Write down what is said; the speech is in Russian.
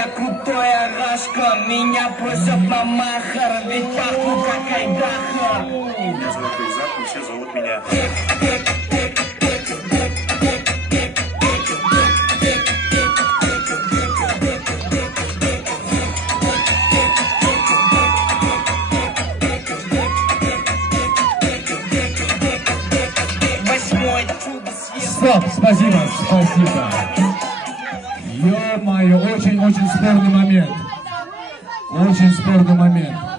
я крутой арашка, меня просят на махар, ведь пахну как айдаха. Меня зовут Бельзак, но все зовут меня. Стоп, спасибо, спасибо. Ё-моё, очень спорный момент. Очень спорный момент.